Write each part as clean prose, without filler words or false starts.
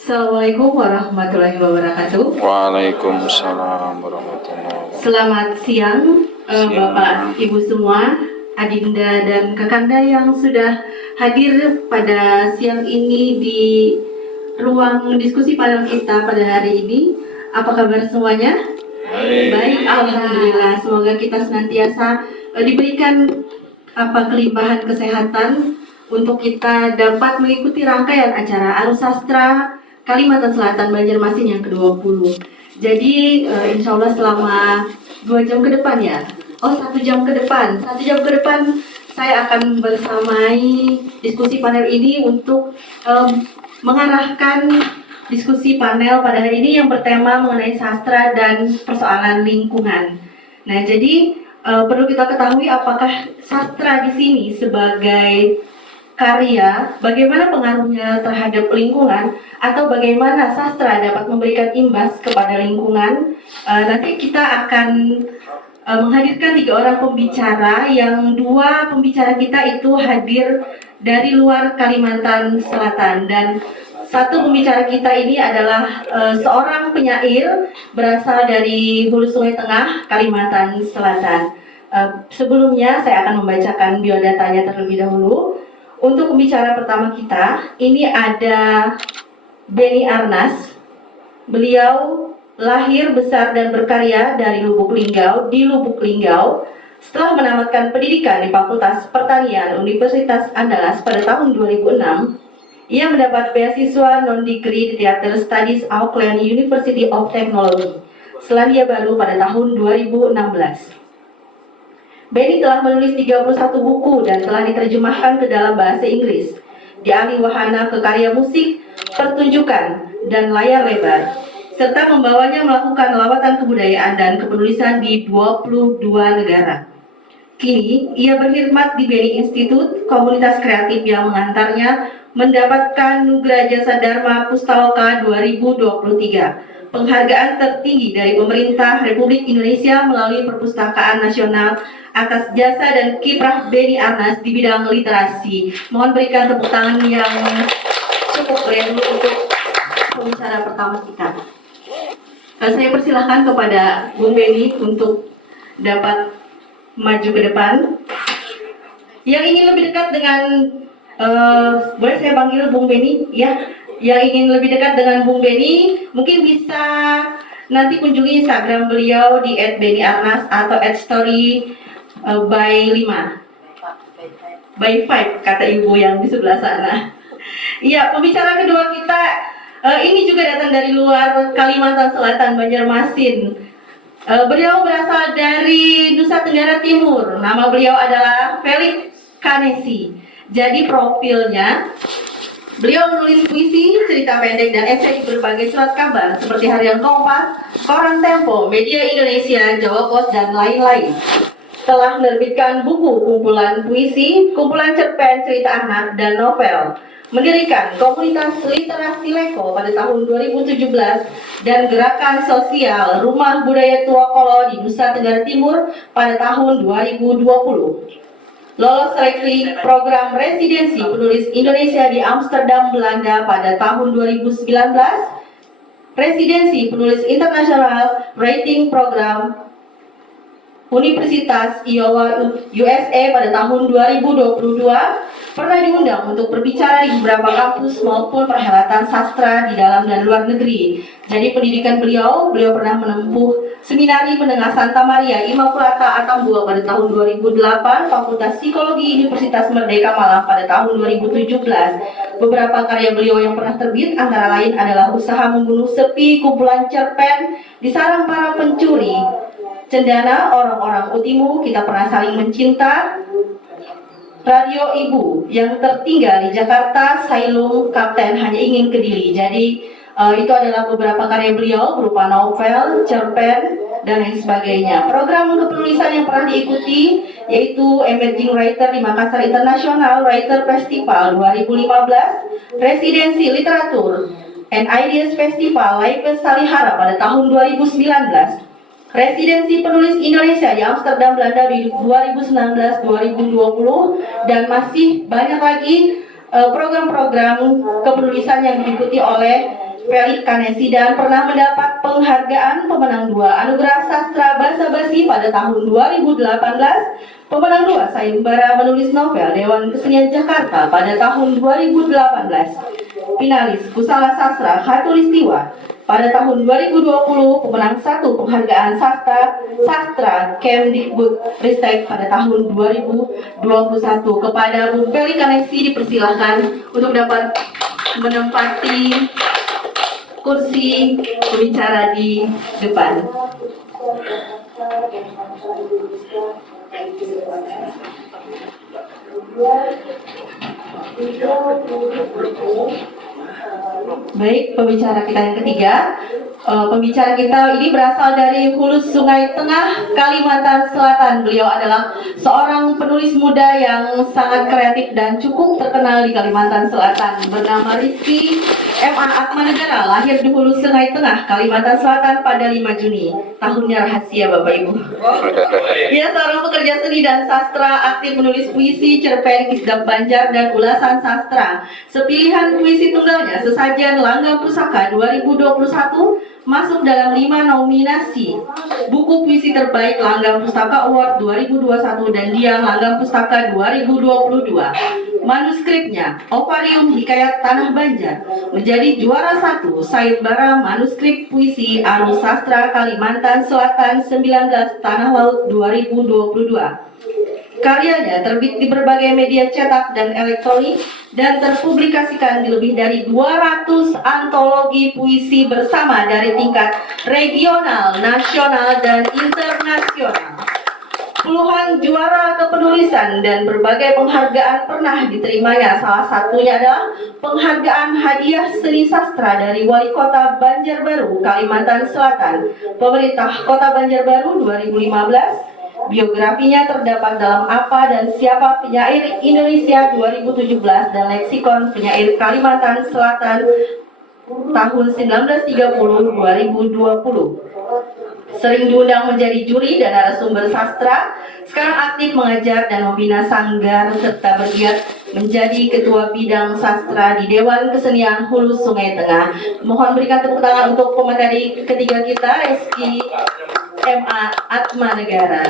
Assalamualaikum warahmatullahi wabarakatuh. Waalaikumsalam warahmatullahi wabarakatuh. Selamat siang, Siang. Bapak, Ibu semua, Adinda dan Kakanda yang sudah hadir pada siang ini di ruang diskusi panel kita pada hari ini. Apa kabar semuanya? Baik, alhamdulillah. Semoga kita senantiasa diberikan kelimpahan kesehatan untuk kita dapat mengikuti rangkaian acara Arus Sastra Kalimantan Selatan Banjarmasin yang ke-20. Jadi insya Allah selama 2 jam ke depan ya. 1 jam ke depan. 1 jam ke depan saya akan bersamai diskusi panel ini untuk mengarahkan diskusi panel pada hari ini yang bertema mengenai sastra dan persoalan lingkungan. Nah, jadi perlu kita ketahui apakah sastra di sini sebagai karya, bagaimana pengaruhnya terhadap lingkungan, atau bagaimana sastra dapat memberikan imbas kepada lingkungan. Nanti kita akan menghadirkan 3 orang pembicara, yang 2 pembicara kita itu hadir dari luar Kalimantan Selatan, dan 1 pembicara kita ini adalah seorang penyair berasal dari Hulu Sungai Tengah, Kalimantan Selatan. Sebelumnya saya akan membacakan biodatanya terlebih dahulu. Untuk pembicara pertama kita, ini ada Benny Arnas. Beliau lahir, besar, dan berkarya di Lubuk Linggau. Setelah menamatkan pendidikan di Fakultas Pertanian Universitas Andalas pada tahun 2006, ia mendapat beasiswa non-degree di Theater Studies Auckland University of Technology, Selandia Baru pada tahun 2016. Benny telah menulis 31 buku dan telah diterjemahkan ke dalam bahasa Inggris, dialih wahana ke karya musik, pertunjukan, dan layar lebar, serta membawanya melakukan lawatan kebudayaan dan kepenulisan di 22 negara. Kini, ia berkhidmat di Benny Institute, komunitas kreatif yang mengantarnya mendapatkan Nugra Jasa Dharma Pustaloka 2023, penghargaan tertinggi dari pemerintah Republik Indonesia melalui Perpustakaan Nasional atas jasa dan kiprah Benny Arnas di bidang literasi. Mohon berikan tepuk tangan yang cukup meriah untuk pembicara pertama kita. Saya persilahkan kepada Bung Benny untuk dapat maju ke depan. Yang ingin lebih dekat dengan boleh saya panggil Bung Benny ya? Yang ingin lebih dekat dengan Bung Benny mungkin bisa nanti kunjungi Instagram beliau di @bennyarnas atau @story by 5 by 5 kata ibu yang di sebelah sana. Iya, pembicara kedua kita ini juga datang dari luar Kalimantan Selatan, Banjarmasin. Beliau berasal dari Nusa Tenggara Timur. Nama beliau adalah Felix Kanesi. Jadi profilnya, beliau menulis puisi, cerita pendek, dan esai di berbagai surat kabar seperti Harian Kompas, Koran Tempo, Media Indonesia, Jawa Post, dan lain-lain. Telah menerbitkan buku kumpulan puisi, kumpulan cerpen, cerita anak, dan novel. Mendirikan komunitas literasi Leko pada tahun 2017 dan gerakan sosial Rumah Budaya Tua Kolo di Nusa Tenggara Timur pada tahun 2020. Lolos seleksi program residensi penulis Indonesia di Amsterdam, Belanda pada tahun 2019. Residensi penulis internasional Writing Program Universitas Iowa USA pada tahun 2022, pernah diundang untuk berbicara di beberapa kampus maupun perhelatan sastra di dalam dan luar negeri. Jadi pendidikan beliau pernah menempuh Seminari Menengah Santa Maria Immaculata Atambua pada tahun 2008, Fakultas Psikologi Universitas Merdeka Malang pada tahun 2017. Beberapa karya beliau yang pernah terbit antara lain adalah Usaha Membunuh Sepi, kumpulan cerpen Di Sarang Para Pencuri, Cendana, Orang-orang Utimu, Kita Pernah Saling Mencinta, Radio Ibu, Yang Tertinggal di Jakarta, Sailung, Kapten Hanya Ingin Kediri. Jadi itu adalah beberapa karya beliau berupa novel, cerpen, dan lain sebagainya. Program kepenulisan yang pernah diikuti yaitu Emerging Writer di Makassar International Writer Festival 2015, Residensi Literatur and Ideas Festival Laipes Salihara pada tahun 2019, Residensi Penulis Indonesia di Amsterdam, Belanda di 2019-2020, dan masih banyak lagi program-program kepenulisan yang diikuti oleh Felix Kanesi dan pernah mendapat penghargaan pemenang 2 Anugerah Sastra Basa Basi pada tahun 2018, pemenang 2 sayembara menulis novel Dewan Kesenian Jakarta pada tahun 2018, finalis Kusala Sastra Khatulistiwa pada tahun 2020, pemenang 1 penghargaan sastra Kemdikbud Ristek pada tahun 2021. Kepada Bung Felix Kanesi dipersilahkan untuk dapat menempati kursi pembicara di depan. Baik, pembicara kita yang ketiga. Pembicara kita ini berasal dari Hulu Sungai Tengah, Kalimantan Selatan. Beliau adalah seorang penulis muda yang sangat kreatif dan cukup terkenal di Kalimantan Selatan. Bernama Rizky M.A. Atmanegara, lahir di Hulu Sungai Tengah, Kalimantan Selatan pada 5 Juni. Tahunnya rahasia Bapak Ibu. Ia seorang pekerja seni dan sastra, aktif menulis puisi, cerpen, kisah Banjar, dan ulasan sastra. Sepilihan puisi tunggalnya, Sesajen Langgam Pusaka 2021, masuk dalam 5 nominasi. Buku puisi terbaik Langgam Pustaka Award 2021 dan Diang Langgam Pustaka 2022. Manuskripnya Ovarium Hikayat Tanah Banjar menjadi juara 1 sayembara manuskrip puisi Arus Sastra Kalimantan Selatan 19 Tanah Laut 2022. Karyanya terbit di berbagai media cetak dan elektronik dan terpublikasikan di lebih dari 200 antologi puisi bersama dari tingkat regional, nasional, dan internasional. Puluhan juara kepenulisan dan berbagai penghargaan pernah diterimanya. Salah satunya adalah penghargaan hadiah seni sastra dari Wali Kota Banjarbaru, Kalimantan Selatan, Pemerintah Kota Banjarbaru 2015. Biografinya terdapat dalam Apa dan Siapa Penyair Indonesia 2017 dan Leksikon Penyair Kalimantan Selatan tahun 1930-2020. Sering diundang menjadi juri dan narasumber sastra, sekarang aktif mengajar dan membina sanggar serta bergiat menjadi ketua bidang sastra di Dewan Kesenian Hulu Sungai Tengah. Mohon berikan tepuk tangan untuk pemateri ketiga kita, Rizky M.A. Atmanegara.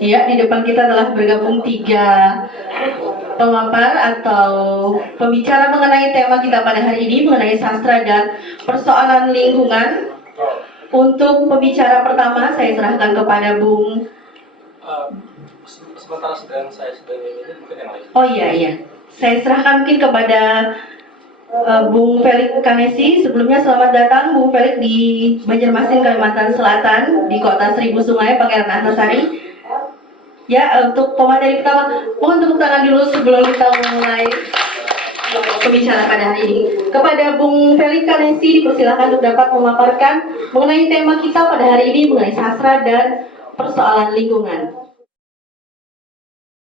Ya, di depan kita telah bergabung 3 pemapar atau pembicara mengenai tema kita pada hari ini, mengenai sastra dan persoalan lingkungan. Untuk pembicara pertama, saya serahkan kepada Bung. Sementara saya sedang ini, mungkin yang lain. Oh iya. Saya serahkan mungkin kepada Bung Felix Kanesi. Sebelumnya selamat datang Bung Felix di Banjarmasin, Kalimantan Selatan, di Kota Seribu Sungai, Pangeran Antasari. Ya, untuk pemateri pertama, mohon tepuk tangan dulu sebelum kita mulai pembicara pada hari ini. Kepada Bung Felix Kanesi dipersilakan untuk dapat memaparkan mengenai tema kita pada hari ini, mengenai sastra dan persoalan lingkungan.